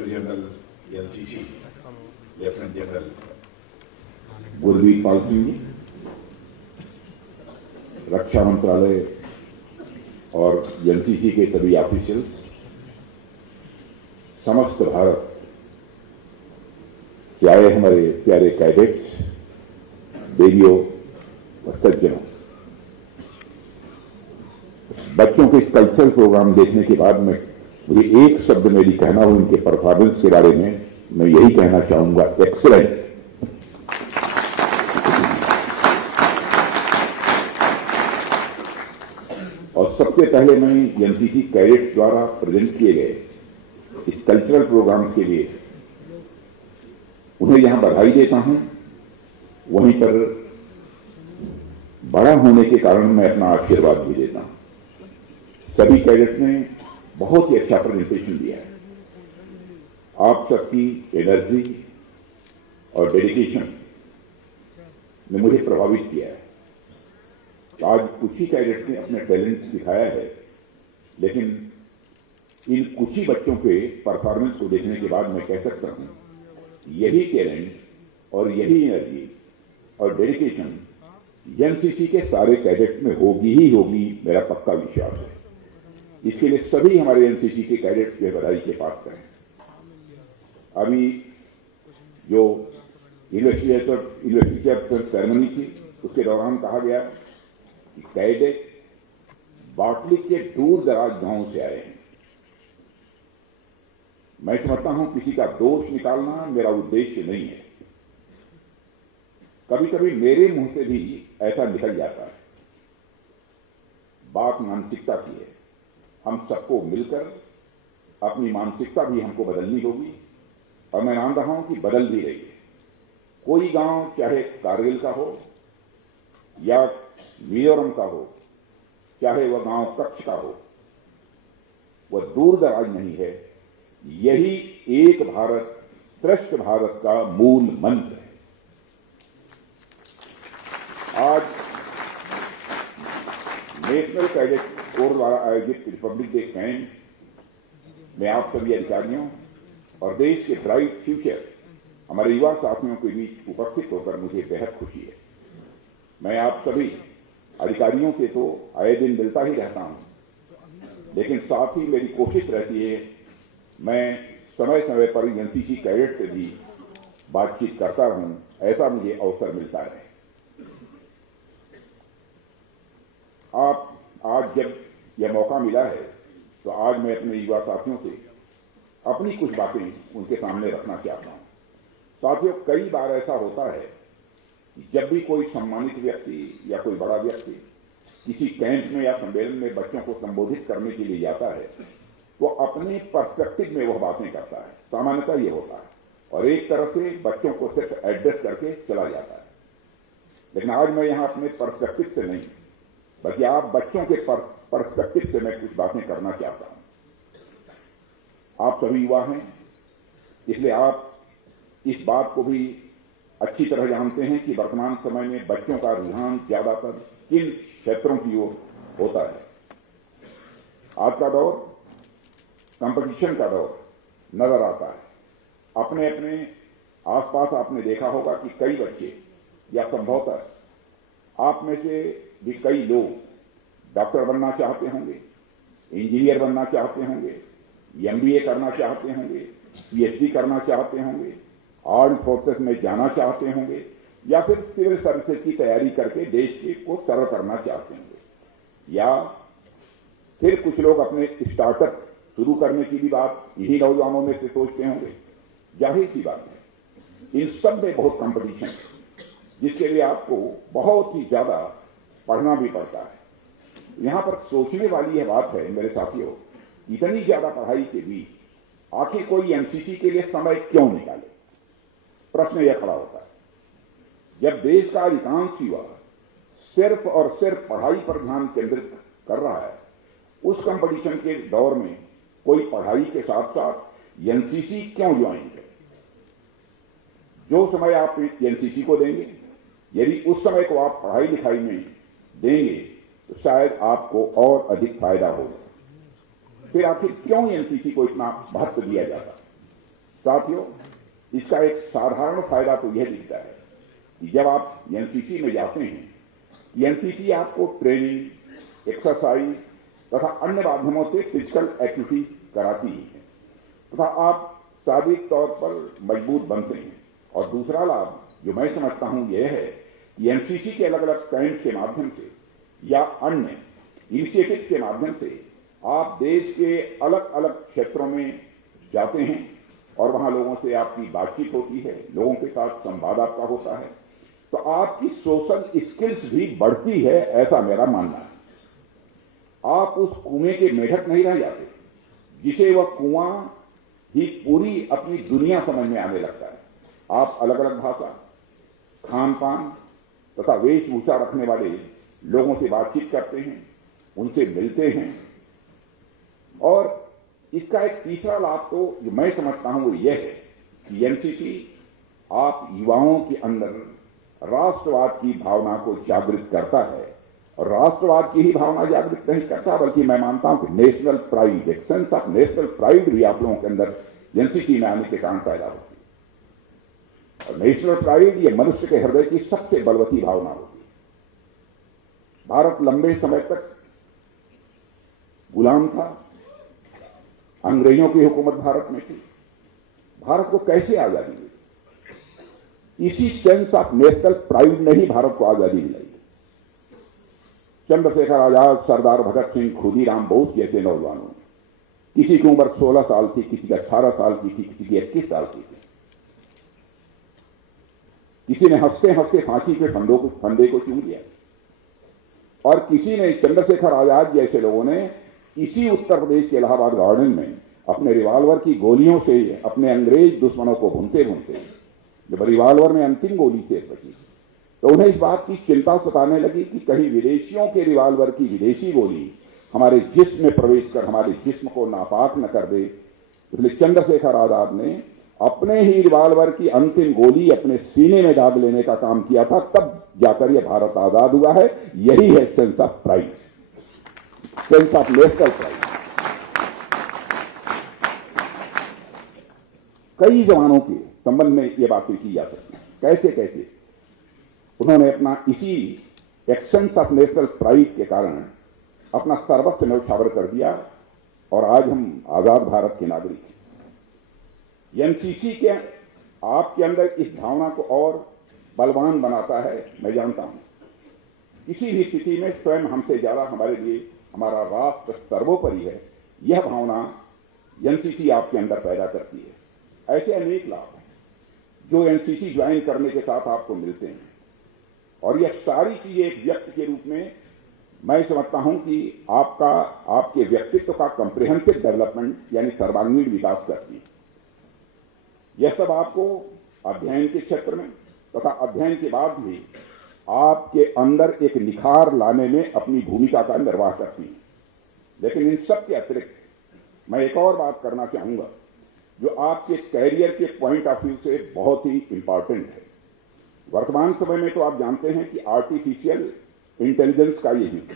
Secretary general NCC lieutenant general Gurmeet Pal Singh ji, रक्षा मंत्रालय और एनसीसी के सभी ऑफिशियल्स, समस्त भारत के आए हमारे प्यारे कैडेट्स, देवियों और सज्जनों, बच्चों के कल्चरल प्रोग्राम देखने के बाद में मुझे एक शब्द में भी कहना हो इनके परफॉर्मेंस के बारे में, मैं यही कहना चाहूंगा, एक्सीलेंट। और सबसे पहले मैं एनसीसी कैडेट्स द्वारा प्रेजेंट किए गए इस कल्चरल प्रोग्राम के लिए उन्हें यहां बधाई देता हूं। वहीं पर बड़ा होने के कारण मैं अपना आशीर्वाद भी देता हूं। सभी कैडेट्स ने बहुत ही अच्छा प्रेजेंटेशन दिया है। आप सबकी एनर्जी और डेडिकेशन ने मुझे प्रभावित किया है। आज कुछ ही कैडेट्स ने अपने टैलेंट दिखाया है, लेकिन इन कुछ ही बच्चों के परफॉर्मेंस को देखने के बाद मैं कह सकता हूं, यही टैलेंट और यही एनर्जी और डेडिकेशन एनसीसी के सारे कैडेट्स में होगी ही होगी, मेरा पक्का विश्वास है। इसके लिए सभी हमारे एनसीसी के कैडेट्स के बधाई के पात्र हैं। अभी जो इन्वेस्टिगेशन सेरेमनी थी उसके दौरान कहा गया कि कैडेट बाटली के दूर दराज गांव से आए हैं। मैं समझता हूं किसी का दोष निकालना मेरा उद्देश्य नहीं है। कभी कभी मेरे मुंह से भी ऐसा निकल जाता है। बात मानसिकता की है। हम सबको मिलकर अपनी मानसिकता भी हमको बदलनी होगी, और मैं मान रहा हूं कि बदल भी रही है। कोई गांव चाहे कारगिल का हो या मिजोरम का हो, चाहे वह गांव कच्छ का हो, वह दूर दराज नहीं है। यही एक भारत श्रेष्ठ भारत का मूल मंत्र है। आज नेशनल कैडेट कोर द्वारा आयोजित रिपब्लिक डे कैंप में आप सभी अधिकारियों और देश के ब्राइट फ्यूचर हमारे युवा साथियों के बीच उपस्थित होकर मुझे बेहद खुशी है। मैं आप सभी अधिकारियों से तो आए दिन मिलता ही रहता हूं, लेकिन साथ ही मेरी कोशिश रहती है मैं समय समय पर एनसीसी कैडेट से भी बातचीत करता रहूं, ऐसा मुझे अवसर मिलता है। आप आज जब यह मौका मिला है तो आज मैं अपने युवा साथियों से अपनी कुछ बातें उनके सामने रखना चाहता हूं। साथियों, कई बार ऐसा होता है कि जब भी कोई सम्मानित व्यक्ति या कोई बड़ा व्यक्ति किसी कैंप में या सम्मेलन में बच्चों को संबोधित करने के लिए जाता है, वो अपने पर्सपेक्टिव में वह बातें करता है। सामान्यतः ये होता है, और एक तरह से बच्चों को सिर्फ एड्रेस करके चला जाता है। लेकिन आज मैं यहां अपने पर्सपेक्टिव से नहीं, बल्कि आप बच्चों के पर्सपेक्टिव से मैं कुछ बातें करना चाहता हूं। आप सभी युवा हैं, इसलिए आप इस बात को भी अच्छी तरह जानते हैं कि वर्तमान समय में बच्चों का रुझान ज्यादातर किन क्षेत्रों की ओर होता है। आज का दौर कंपटीशन का दौर नजर आता है। अपने अपने आसपास आपने देखा होगा कि कई बच्चे या संभवतः आप में से भी कई लोग डॉक्टर बनना चाहते होंगे, इंजीनियर बनना चाहते होंगे, एमबीए करना चाहते होंगे, पीएचडी करना चाहते होंगे, आर्म्ड फोर्सेस में जाना चाहते होंगे, या फिर सिविल सर्विसेज की तैयारी करके देश को सर्व करना चाहते होंगे, या फिर कुछ लोग अपने स्टार्टअप शुरू करने की भी बात यही नौजवानों में से सोचते होंगे। जाहिर सी बात है, इन सब में बहुत कंपटीशन है, जिसके लिए आपको बहुत ही ज्यादा पढ़ना भी पड़ता है। यहां पर सोचने वाली यह बात है मेरे साथियों, इतनी ज्यादा पढ़ाई के बीच आखिर कोई एनसीसी के लिए समय क्यों निकाले? प्रश्न यह खड़ा होता है। जब देश का अधिकांश युवा सिर्फ और सिर्फ पढ़ाई पर ध्यान केंद्रित कर रहा है, उस कंपटीशन के दौर में कोई पढ़ाई के साथ साथ एनसीसी क्यों ज्वाइन करे? जो समय आप एनसीसी को देंगे, यदि उस समय को आप पढ़ाई लिखाई में देंगे तो शायद आपको और अधिक फायदा होगा। फिर आखिर क्यों एनसीसी को इतना महत्व दिया जाता है? साथियों, इसका एक साधारण फायदा तो यह दिखता है कि जब आप एनसीसी में जाते हैं, एनसीसी आपको ट्रेनिंग, एक्सरसाइज तथा अन्य माध्यमों से फिजिकल एक्टिविटी कराती है तथा आप शारीरिक तौर पर मजबूत बनते हैं। और दूसरा लाभ जो मैं समझता हूं यह है कि एनसीसी के अलग अलग कैंप के माध्यम से या अन्य इनिशिएटिव के माध्यम से आप देश के अलग अलग क्षेत्रों में जाते हैं और वहां लोगों से आपकी बातचीत होती है, लोगों के साथ संवाद आपका होता है, तो आपकी सोशल स्किल्स भी बढ़ती है, ऐसा मेरा मानना है। आप उस कुएं के मेढक नहीं रह जाते जिसे वह कुआं ही पूरी अपनी दुनिया समझ में आने लगता है। आप अलग अलग भाषा, खान पान तथा वेशभूषा रखने वाले लोगों से बातचीत करते हैं, उनसे मिलते हैं। और इसका एक तीसरा लाभ तो जो मैं समझता हूं वो यह है कि एनसीसी आप युवाओं के अंदर राष्ट्रवाद की भावना को जागृत करता है। और राष्ट्रवाद की ही भावना जागृत नहीं करता, बल्कि मैं मानता हूं कि नेशनल प्राइड, एक सेंस ऑफ नेशनल प्राइड भी आप लोगों के अंदर एनसीसी में आने के कारण पैदा होती है। और नेशनल प्राइड ये मनुष्य के हृदय की सबसे बलवती भावना होती है। भारत लंबे समय तक गुलाम था, अंग्रेजों की हुकूमत भारत में थी। भारत को कैसे आजादी मिली? इसी सेंस ऑफ नेशनल प्राइड ने ही भारत को आजादी दिलाई। चंद्रशेखर आजाद, सरदार भगत सिंह, खुदीराम बोस जैसे नौजवानों, किसी की उम्र 16 साल थी, किसी की 18 साल की थी, किसी की 21 साल की थी। किसी ने हंसते हंसते फांसी के फंदे को चूम लिया और किसी ने, चंद्रशेखर आजाद जैसे लोगों ने इसी उत्तर प्रदेश के इलाहाबाद गार्डन में अपने रिवाल्वर की गोलियों से अपने अंग्रेज दुश्मनों को भूनते भूनते जब रिवाल्वर में अंतिम गोली से बची तो उन्हें इस बात की चिंता सताने लगी कि कहीं विदेशियों के रिवाल्वर की विदेशी गोली हमारे जिस्म में प्रवेश कर हमारे जिस्म को नापाक न कर दे। इसलिए चंद्रशेखर आजाद ने अपने ही रिवाल्वर की अंतिम गोली अपने सीने में दाग लेने का काम किया था, तब जाकर यह भारत आजाद हुआ है। यही है sense of pride, sense of national pride. कई जवानों के संबंध में यह बातें की जा सकती है, कैसे कैसे उन्होंने अपना इसी एक सेंस ऑफ नेशनल प्राइड के कारण अपना सर्वस्व न्यौछावर कर दिया और आज हम आजाद भारत के नागरिक हैं। एनसीसी के आपके अंदर इस भावना को और बलवान बनाता है। मैं जानता हूं किसी भी स्थिति में स्वयं हमसे ज्यादा हमारे लिए हमारा राष्ट्र सर्वोपरि है, यह भावना एनसीसी आपके अंदर पैदा करती है। ऐसे अनेक लाभ हैं जो एनसीसी ज्वाइन करने के साथ आपको मिलते हैं और यह सारी चीजें एक व्यक्ति के रूप में मैं समझता हूं कि आपके व्यक्तित्व का कॉम्प्रिहेंसिव डेवलपमेंट यानी सर्वांगीण विकास करती है। यह सब आपको अध्ययन के क्षेत्र में तथा अध्ययन के बाद भी आपके अंदर एक निखार लाने में अपनी भूमिका का निर्वाह करती है। लेकिन इन सब के अतिरिक्त मैं एक और बात करना चाहूंगा जो आपके कैरियर के पॉइंट ऑफ व्यू से बहुत ही इंपॉर्टेंट है। वर्तमान समय में तो आप जानते हैं कि आर्टिफिशियल इंटेलिजेंस का ये युग,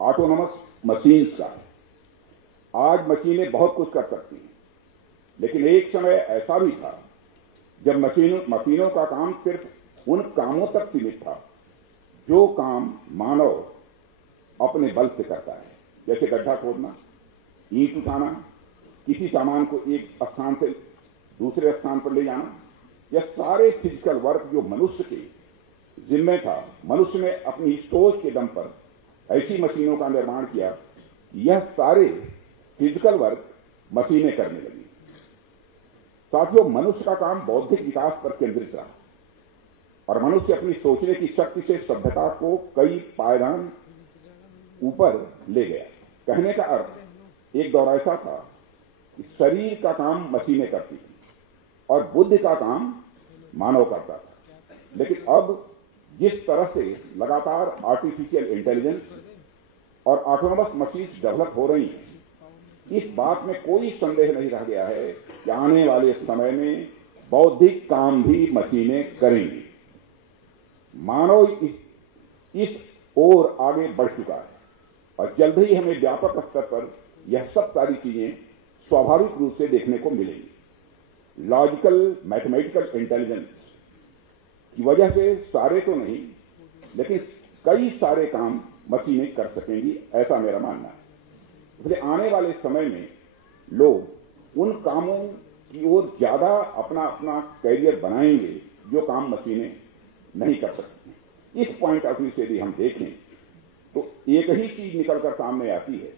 ऑटोनोमस मशीन्स का। आज मशीनें बहुत कुछ कर सकती हैं, लेकिन एक समय ऐसा भी था जब मशीनों का काम सिर्फ उन कामों तक सीमित था जो काम मानव अपने बल से करता है, जैसे गड्ढा खोदना, ईंट उठाना, किसी सामान को एक स्थान से दूसरे स्थान पर ले जाना। यह सारे फिजिकल वर्क जो मनुष्य के जिम्मे था, मनुष्य ने अपनी सोच के दम पर ऐसी मशीनों का निर्माण किया, यह सारे फिजिकल वर्क मशीनें करने लगी। साथियों, मनुष्य का काम बौद्धिक विकास पर केंद्रित रहा और मनुष्य अपनी सोचने की शक्ति से सभ्यता को कई पायदान ऊपर ले गया। कहने का अर्थ एक दौर ऐसा था कि शरीर का काम मशीनें करती थी और बुद्धि का काम मानव करता था। लेकिन अब जिस तरह से लगातार आर्टिफिशियल इंटेलिजेंस और ऑटोनोमस मशीन्स डेवलप हो रही हैं, इस बात में कोई संदेह नहीं रह गया है कि आने वाले समय में बौद्धिक काम भी मशीनें करेंगी। मानव इस ओर आगे बढ़ चुका है और जल्द ही हमें व्यापक स्तर पर यह सब सारी चीजें स्वाभाविक रूप से देखने को मिलेंगी। लॉजिकल मैथमेटिकल इंटेलिजेंस की वजह से सारे तो नहीं लेकिन कई सारे काम मशीनें कर सकेंगी, ऐसा मेरा मानना है। इसलिए आने वाले समय में लोग उन कामों की ओर ज्यादा अपना अपना कैरियर बनाएंगे जो काम मशीनें नहीं कर सकती। इस पॉइंट ऑफ व्यू से भी हम देखें तो एक ही चीज निकलकर सामने आती है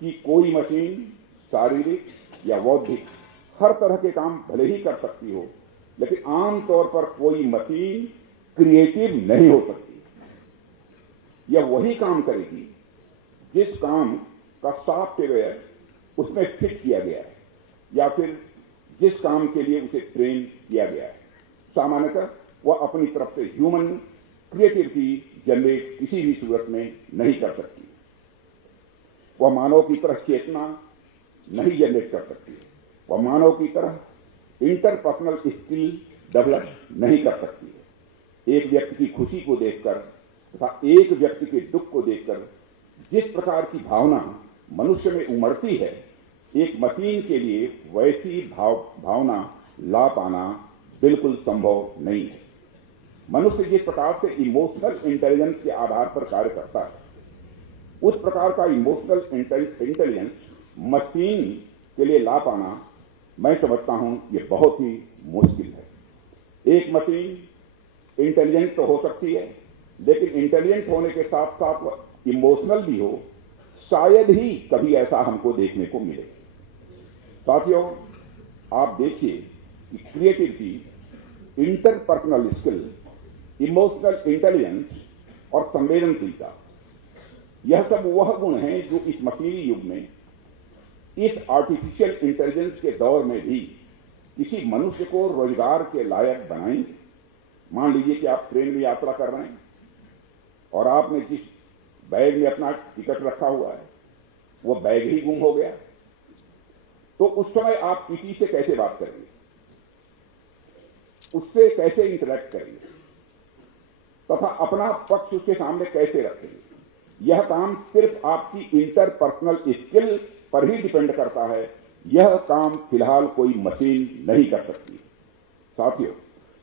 कि कोई मशीन शारीरिक या बौद्धिक हर तरह के काम भले ही कर सकती हो, लेकिन आमतौर पर कोई मशीन क्रिएटिव नहीं हो सकती। यह वही काम करेगी जिस काम का सॉफ्टवेयर उसमें फिट किया गया है या फिर जिस काम के लिए उसे ट्रेन किया गया है। सामान्यतः वह अपनी तरफ से ह्यूमन क्रिएटिविटी जनरेट किसी भी सूरत में नहीं कर सकती। वह मानव की तरह चेतना नहीं जनरेट कर सकती। वह मानव की तरह इंटरपर्सनल स्किल डेवलप नहीं कर सकती है। एक व्यक्ति की खुशी को देखकर तथा एक व्यक्ति के दुख को देखकर जिस प्रकार की भावना मनुष्य में उमड़ती है, एक मशीन के लिए वैसी भावना ला पाना बिल्कुल संभव नहीं है। मनुष्य जिस प्रकार से इमोशनल इंटेलिजेंस के आधार पर कार्य करता है, उस प्रकार का इमोशनल इंटेलिजेंस मशीन के लिए ला पाना मैं समझता हूं ये बहुत ही मुश्किल है। एक मशीन इंटेलिजेंट तो हो सकती है, लेकिन इंटेलिजेंट होने के साथ साथ इमोशनल भी हो, शायद ही कभी ऐसा हमको देखने को मिले। साथियों, आप देखिए कि creativity, interpersonal skill, emotional intelligence और संवेदनशीलता, यह सब वह गुण हैं जो इस मशीनी युग में, इस आर्टिफिशियल इंटेलिजेंस के दौर में भी किसी मनुष्य को रोजगार के लायक बनाएंगे। मान लीजिए कि आप ट्रेन में यात्रा कर रहे हैं और आपने जिस बैग में अपना टिकट रखा हुआ है वो बैग ही गुम हो गया, तो उस समय आप किसी से कैसे बात करेंगे, उससे कैसे इंटरेक्ट करेंगे तथा अपना पक्ष उसके सामने कैसे रखेंगे? यह काम सिर्फ आपकी इंटरपर्सनल स्किल पर ही डिपेंड करता है। यह काम फिलहाल कोई मशीन नहीं कर सकती। साथियों,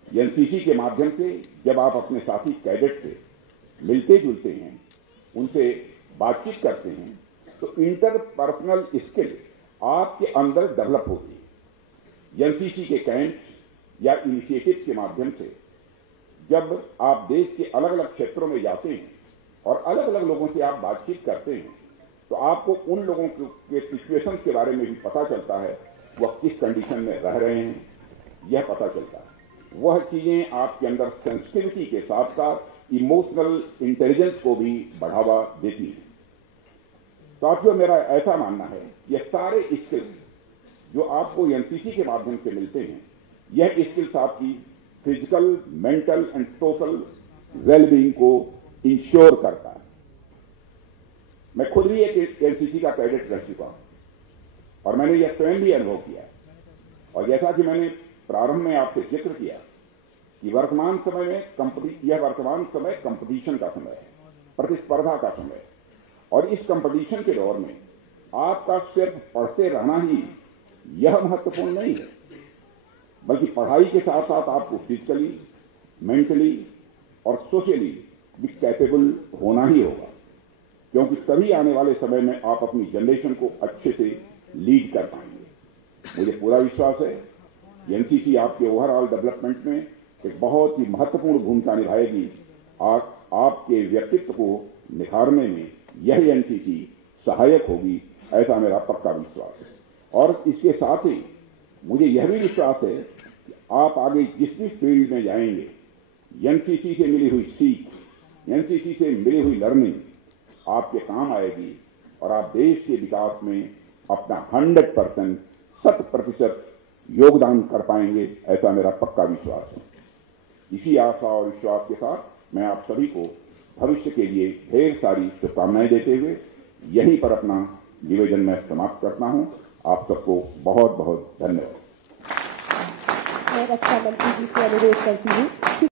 एनसीसी के माध्यम से जब आप अपने साथी कैडेट से मिलते जुलते हैं, उनसे बातचीत करते हैं, तो इंटरपर्सनल स्किल आपके अंदर डेवलप होती है। एनसीसी के कैंप या इनिशिएटिव के माध्यम से जब आप देश के अलग अलग क्षेत्रों में जाते हैं और अलग अलग लोगों से आप बातचीत करते हैं, तो आपको उन लोगों के सिचुएशन के बारे में भी पता चलता है, वह किस कंडीशन में रह रहे हैं, यह पता चलता है। वह चीजें आपके अंदर सेंसिटिविटी के साथ साथ इमोशनल इंटेलिजेंस को भी बढ़ावा देती हैं। साथियों, मेरा ऐसा मानना है यह सारे स्किल्स जो आपको एनसीसी के माध्यम से मिलते हैं, यह स्किल्स आपकी physical, mental and social wellbeing को इंश्योर करता है। मैं खुद भी एक एनसीसी का कैडेट रह चुका हूं और मैंने यह स्वयं भी अनुभव किया है। और जैसा कि मैंने प्रारंभ में आपसे जिक्र किया कि वर्तमान समय कंपटीशन का समय है, प्रतिस्पर्धा का समय है, और इस कंपटीशन के दौर में आपका सिर्फ पढ़ते रहना ही यह महत्वपूर्ण नहीं है, बल्कि पढ़ाई के साथ साथ आपको फिजिकली, मेंटली और सोशली भी कैपेबल होना ही होगा, क्योंकि तभी आने वाले समय में आप अपनी जनरेशन को अच्छे से लीड कर पाएंगे। मुझे पूरा विश्वास है एनसीसी आपके ओवरऑल डेवलपमेंट में एक बहुत ही महत्वपूर्ण भूमिका निभाएगी। आपके व्यक्तित्व को निखारने में यह एनसीसी सहायक होगी, ऐसा मेरा पक्का विश्वास है। और इसके साथ ही मुझे यह भी विश्वास है कि आप आगे जिस भी फील्ड में जाएंगे, एनसीसी से मिली हुई सीख, एनसीसी से मिली हुई लर्निंग आपके काम आएगी और आप देश के विकास में अपना 100% 100% योगदान कर पाएंगे, ऐसा मेरा पक्का विश्वास है। इसी आशा और विश्वास के साथ मैं आप सभी को भविष्य के लिए ढेर सारी शुभकामनाएं देते हुए यहीं पर अपना निवेदन मैं समाप्त करता हूं। आप सबको बहुत बहुत धन्यवाद। मैं रक्षा मंत्री जी से अनुरोध करती हूँ